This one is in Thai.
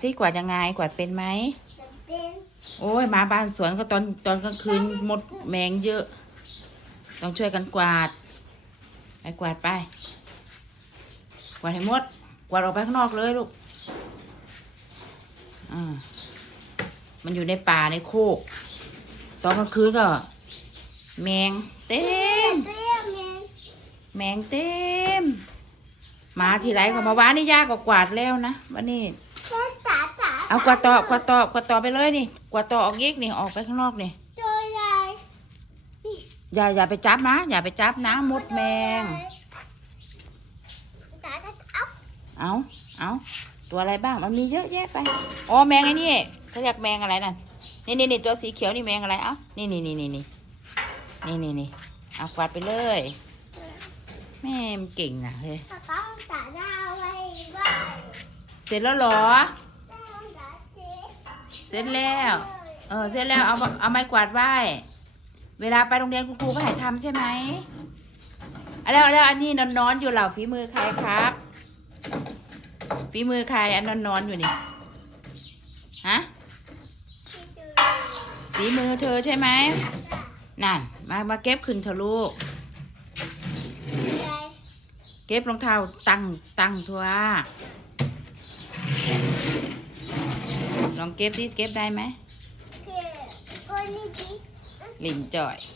ซิกวาดยังไงกวาดเป็นไหมจะเป็นโอ้ยหมาบ้านสวนก็ตอนตอนกลางคืนมดแมงเยอะ ต้องช่วยกันกวาด ไปกวาดไป กวาดให้หมด กวาดออกไปข้างนอกเลยลูกอ่ามันอยู่ในป่าในโคก ตอนกลางคืนก็ แมงเต็มเปรี้ยวไงแมงเต็มหมาทีไรก็มาว้านนี่ยากก็กวาดแล้วนะวันนี้แค่จ๋าจ๋า เอากวาดต่อกวาดต่อกวาดต่อไปเลยนี่กวาดต่อออกยิกนี่ออกไปข้างนอกนี่ตัวใหญ่อย่าอย่าไปจับนะอย่าไปจับนะมดแมงจ๋าจ๋าเอาเอาเอาตัวอะไรบ้างมันมีเยอะแยะไปอ๋อแมงไอ้นี่เขาเรียกแมงอะไรนั่นนี่นี่นี่ตัวสีเขียวนี่แมงอะไรเอ้านี่นี่นี่นี่นี่นี่นี่นี่เอากวาดไปเลยแม่มันเก่งนะเฮ้ยถ้าเขาจ๋าหน้าไว้ไว้เสร็จแล้วเหรอ ร็จแล้ว เออ เสร็จแล้ว เอา เอาไม้กวาดไหว้ เวลาไปโรงเรียนคุณครูก็ให้ทำใช่ไหมอะแล้วแล้วอันนี้นอนนอนอยู่เหล่าฝีมือใครครับ ฝีมือใครอันนอนนอนอยู่นี่ ฮะ ฝีมือเธอใช่ไหมนั่น มามาเก็บขึ้นเถอะลูก เก็บรองเท้าตั้งตั้งทัว องเก็บดิเก็บได้ไหมคนนี้ดิลินจ่อยเ